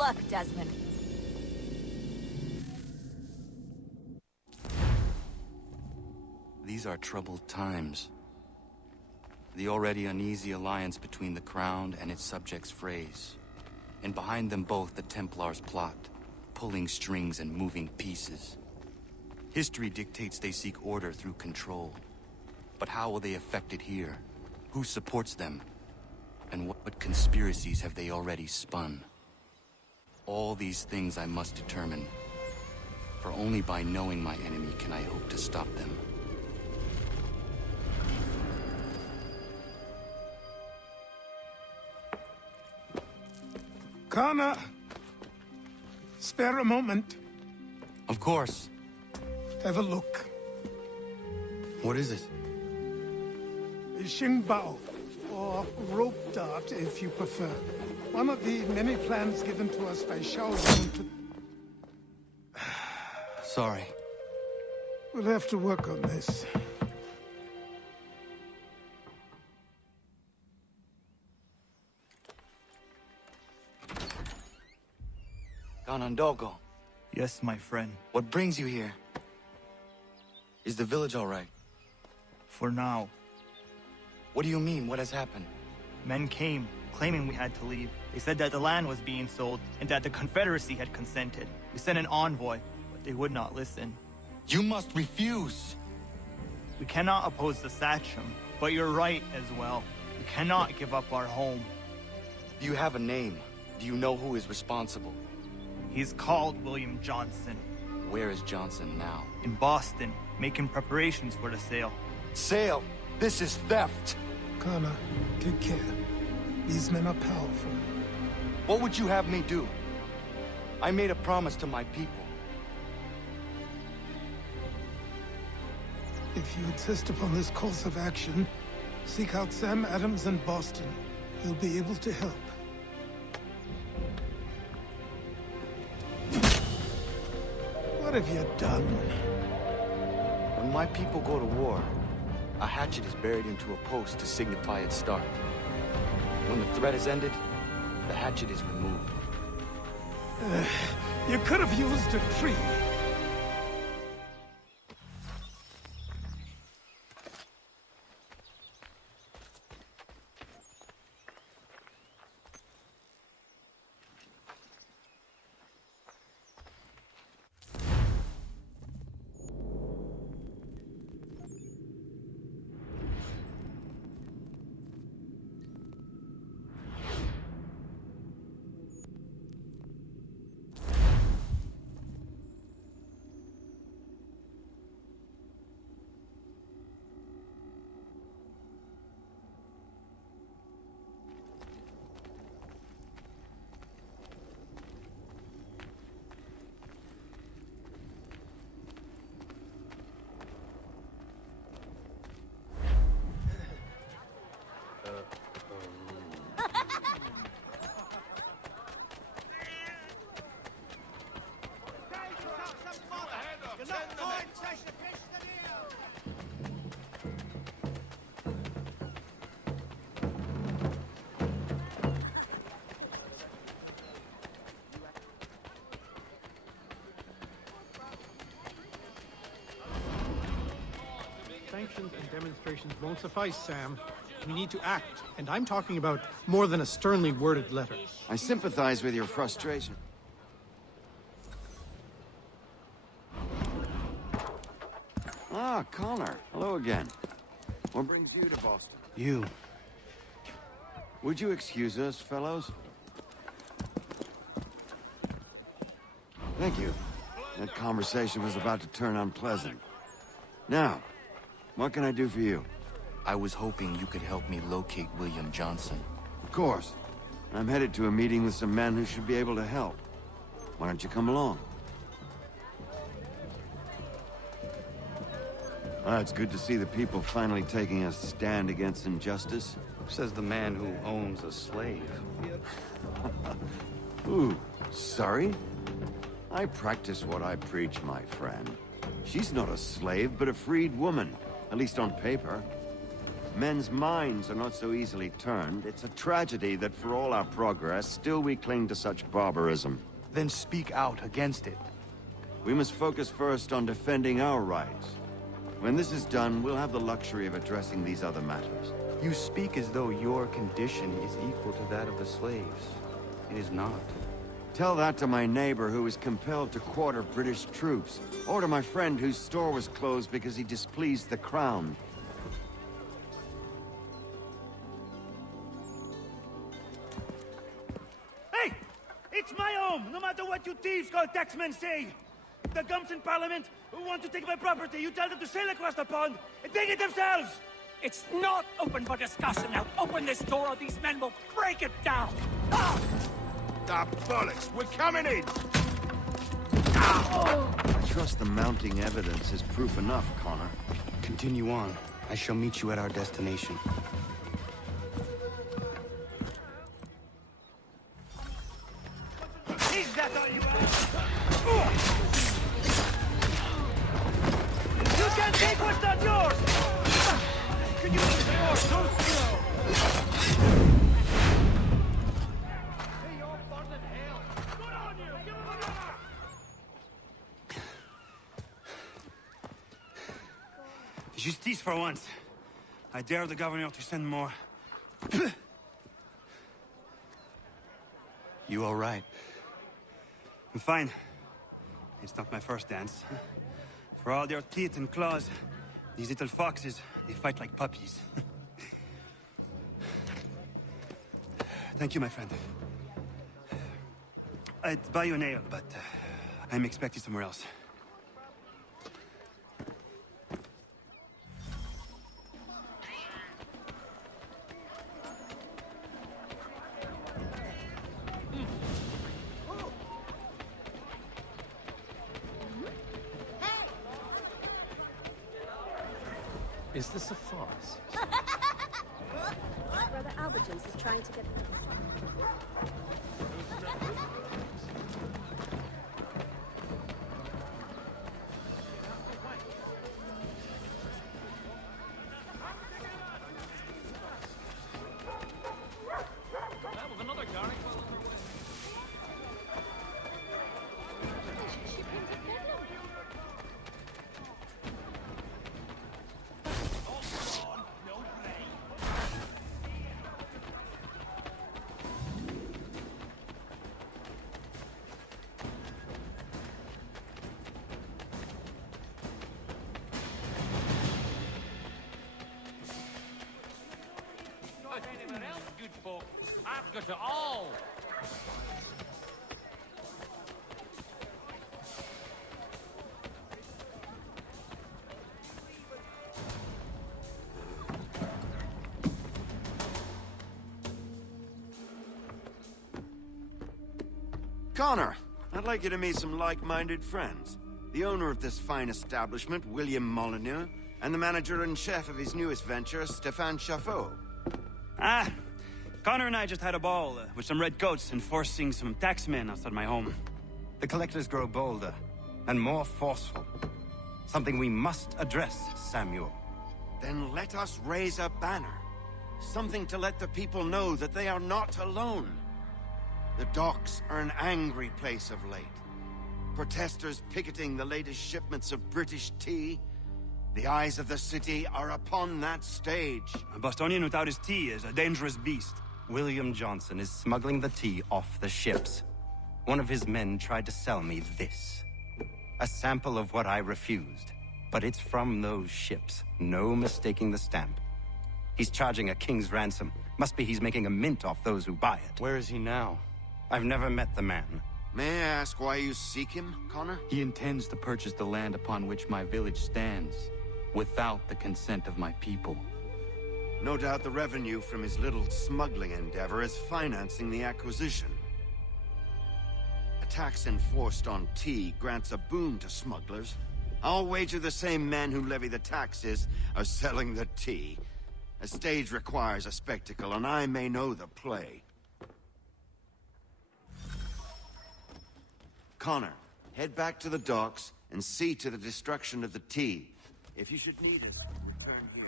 luck, Desmond. These are troubled times. The already uneasy alliance between the Crown and its subjects frays. And behind them both the Templars plot, pulling strings and moving pieces. History dictates they seek order through control. But how will they affect it here? Who supports them? And what conspiracies have they already spun? All these things I must determine. For only by knowing my enemy can I hope to stop them. Connor! Spare a moment. Of course. Have a look. What is it? Xingbao, or rope dart if you prefer. One of the many plans given to us by Shao Zhong to... Sorry. We'll have to work on this. Ganondogo, Yes, my friend. what brings you here? Is the village all right? For now, What do you mean? What has happened? men came, claiming we had to leave. They said that the land was being sold, and that the Confederacy had consented. We sent an envoy, but they would not listen. You must refuse! We cannot oppose the Sachem, but you're right as well. We cannot give up our home. Do you have a name? Do you know who is responsible? He's called William Johnson, Where is Johnson now? in Boston, making preparations for the sale. Sale! This is theft! Connor, take care. These men are powerful. What would you have me do? I made a promise to my people. If you insist upon this course of action, seek out Sam Adams in Boston. He'll be able to help. What have you done? When my people go to war, a hatchet is buried into a post to signify its start. When the threat is ended, the hatchet is removed. You could have used a tree. Sanctions and demonstrations won't suffice, Sam. We need to act, and I'm talking about more than a sternly worded letter. I sympathize with your frustration. Ah, Connor. Hello again. What brings you to Boston? You. Would you excuse us, fellows? Thank you. That conversation was about to turn unpleasant. Now, what can I do for you? I was hoping you could help me locate William Johnson. Of course. I'm headed to a meeting with some men who should be able to help. Why don't you come along? It's good to see the people finally taking a stand against injustice. Says the man who owns a slave. Ooh, sorry? I practice what I preach, my friend. She's not a slave, but a freed woman. At least on paper. Men's minds are not so easily turned. It's a tragedy that for all our progress, still we cling to such barbarism. Then speak out against it. We must focus first on defending our rights. When this is done, we'll have the luxury of addressing these other matters. You speak as though your condition is equal to that of the slaves. It is not. Tell that to my neighbor who was compelled to quarter British troops, or to my friend whose store was closed because he displeased the crown. Hey! It's my home, no matter what you thieves called taxmen say! The gumps in Parliament who want to take my property, you tell them to sail across the pond and take it themselves! It's not open for discussion now. Open this door or these men will break it down. Ah! Ah, bollocks! We're coming in! I trust the mounting evidence is proof enough, Connor. Continue on. I shall meet you at our destination. Is that all you have? You can't take what's not yours! Can you use yours so slow? Hey, you're burning hell! Good on you! Give him another! Justice for once. I dare the governor to send more. You all right? I'm fine. It's not my first dance. For all their teeth and claws, these little foxes, they fight like puppies. Thank you, my friend. I'd buy you an ale, but I'm expected somewhere else. Is this a farce? Brother Albertons is trying to get... Anyone else, good folk? I've got it all. Connor, I'd like you to meet some like-minded friends. The owner of this fine establishment, William Molyneux, and the manager and chef of his newest venture, Stéphane Chaffeau. Ah, Connor and I just had a ball with some redcoats enforcing some taxmen outside my home. The collectors grow bolder and more forceful. Something we must address, Samuel. Then let us raise a banner. Something to let the people know that they are not alone. The docks are an angry place of late. Protesters picketing the latest shipments of British tea. The eyes of the city are upon that stage. A Bostonian without his tea is a dangerous beast. William Johnson is smuggling the tea off the ships. One of his men tried to sell me this. A sample of what I refused. But it's from those ships. No mistaking the stamp. He's charging a king's ransom. Must be he's making a mint off those who buy it. Where is he now? I've never met the man. May I ask why you seek him, Connor? He intends to purchase the land upon which my village stands, without the consent of my people. No doubt the revenue from his little smuggling endeavor is financing the acquisition. A tax enforced on tea grants a boon to smugglers. I'll wager the same men who levy the taxes are selling the tea. A stage requires a spectacle, and I may know the play. Connor, head back to the docks and see to the destruction of the tea. If you should need us, return here.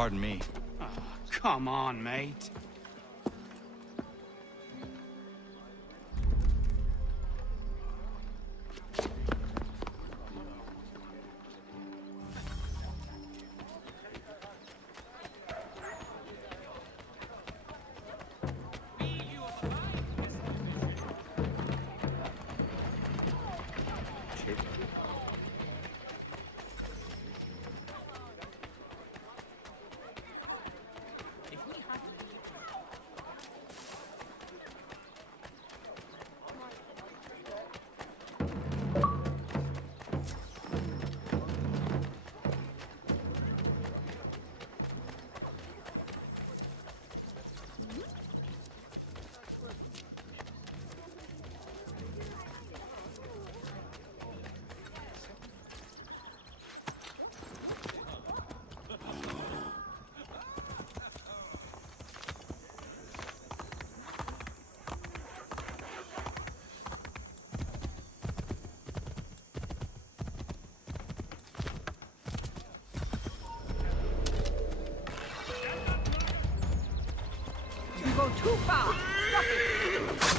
Pardon me. Oh, come on, mate. You go too far. Stop it.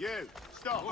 You, stop!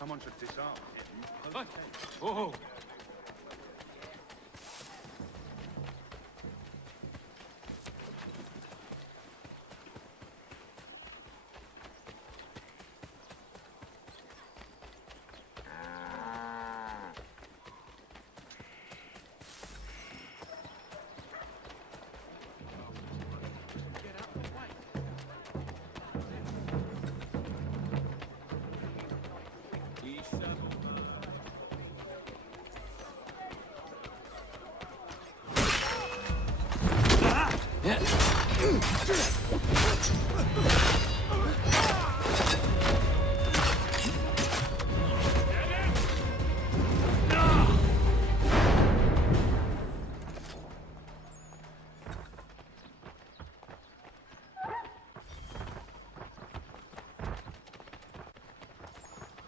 Someone should disarm him. What? Oh.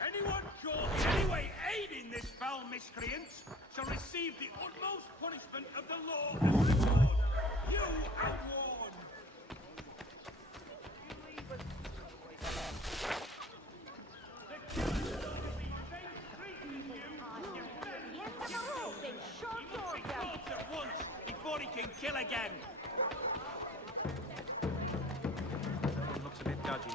Anyone caught in any way aiding this foul miscreant shall receive the utmost punishment of the law and the sword. You are warned. The killer will be face treating you. He must be at once before he can kill again. Looks a bit dodgy.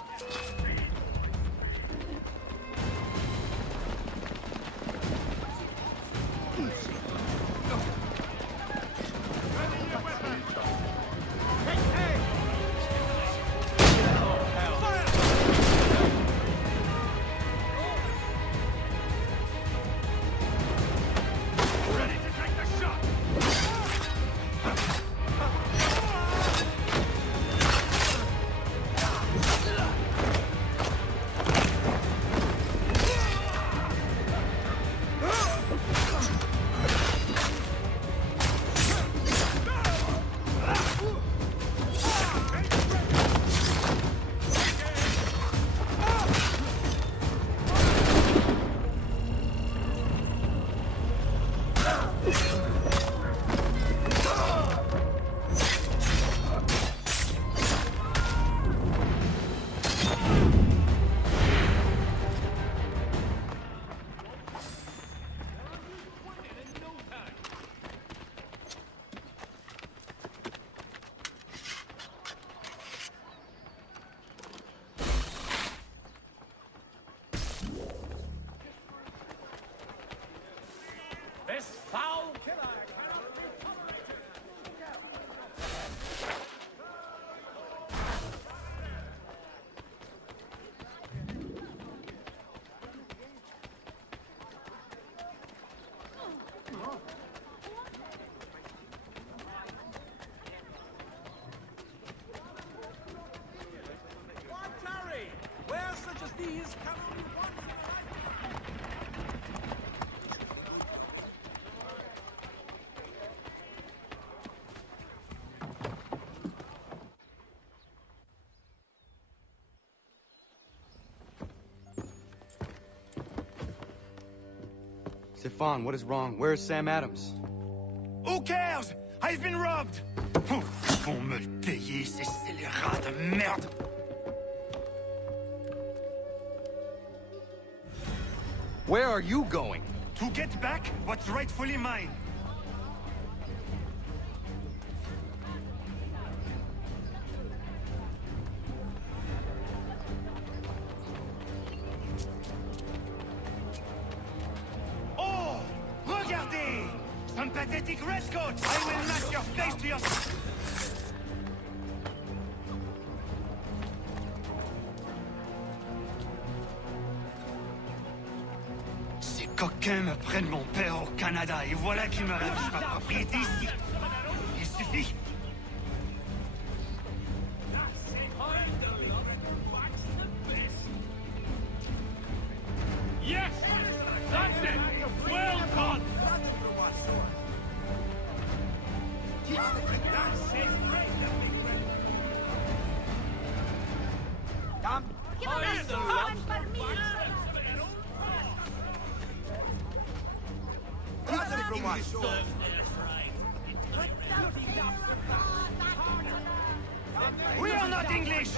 This foul killer cannot be tolerated. Why tarry? Where such as these can only one in a lifetime. Stefan, what is wrong? Where is Sam Adams? Who cares? I've been robbed! Vont me le payer, ces scélérats de merde! Where are you going? To get back what's rightfully mine. Oh! Regardez! Some pathetic redcoat! I will knock your face to your... Ces coquins me prennent mon père au Canada et voilà qu'ils me ravissent ma propriété ici. Il suffit. Yes! That's it! Well done! That's it! We are not English!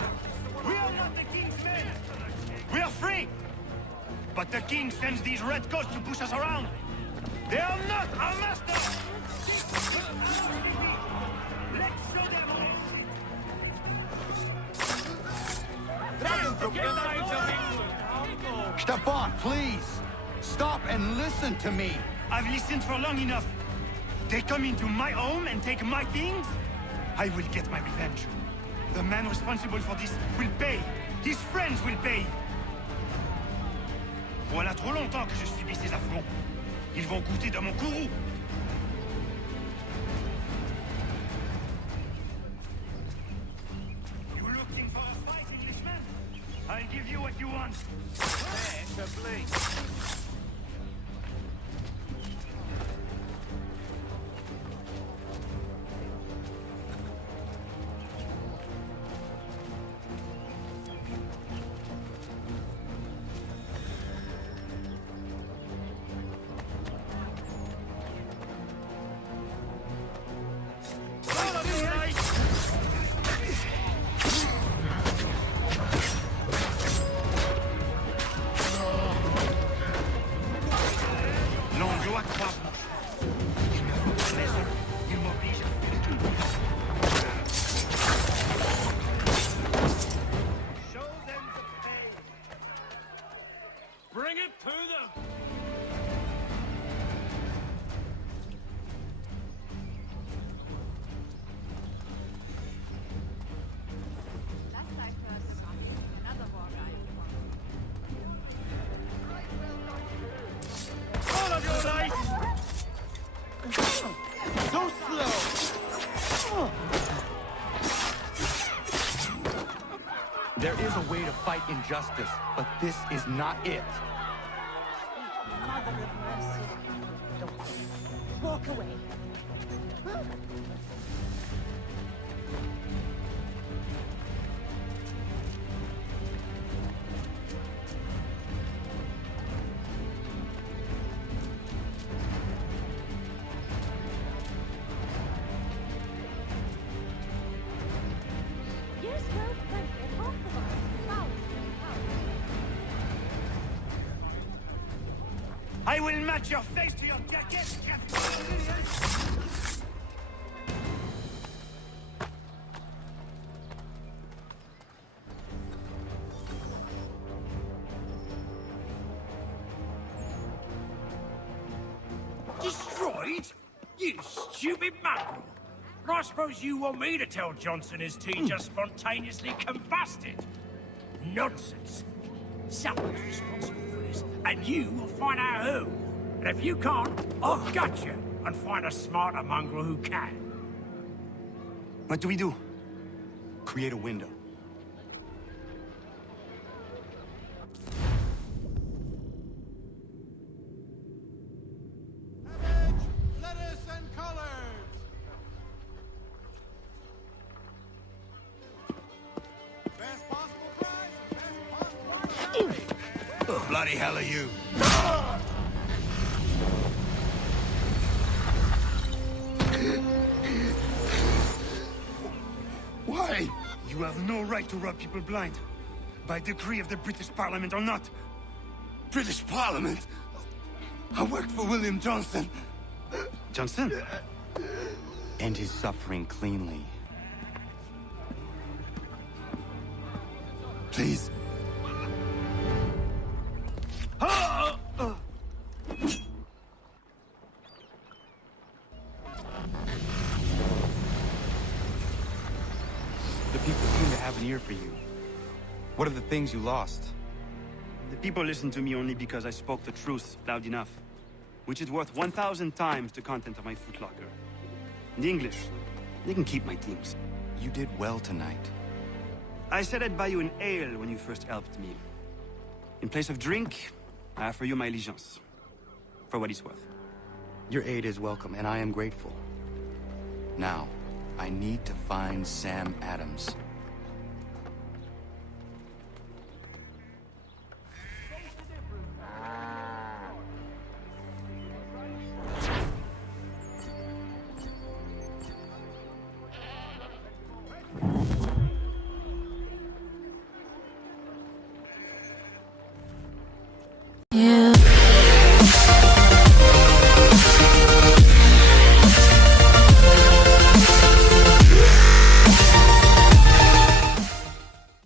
We are not the king's men! We are free! But the king's sends these red ghosts to push us around. They are not our master! Let's show them this! Stefan, please! Stop and listen to me! I've listened for long enough. They come into my home and take my things? I will get my revenge. The man responsible for this will pay. His friends will pay. Voilà trop longtemps que je subis ces affronts. Ils vont goûter dans mon courroux. You looking for a fight, Englishman? I'll give you what you want. There to blink. Bring it to them! All of your life! So slow! There is a way to fight injustice, but this is not it. Mother of mercy. Don't walk away. Yes, well, then get off the line. Out. I will match your face to your jacket, Captain! Destroyed? You stupid mongrel! I suppose you want me to tell Johnson his tea just spontaneously combusted? Nonsense. Someone's responsible for this, and you will find out who. And if you can't, I'll gut you and find a smarter mongrel who can. What do we do? Create a window. Lettuce and colors! Best possible price, best possible quality. Bloody hell are you? Why? You have no right to rob people blind. By decree of the British Parliament or not. British Parliament? I worked for William Johnson. Johnson? End his suffering cleanly. Please. The people seem to have an ear for you. What are the things you lost? The people listen to me only because I spoke the truth loud enough. Which is worth 1,000 times the content of my footlocker. The English, they can keep my things. You did well tonight. I said I'd buy you an ale when you first helped me. In place of drink, I offer you my allegiance. For what it's worth. Your aid is welcome, and I am grateful. Now, I need to find Sam Adams.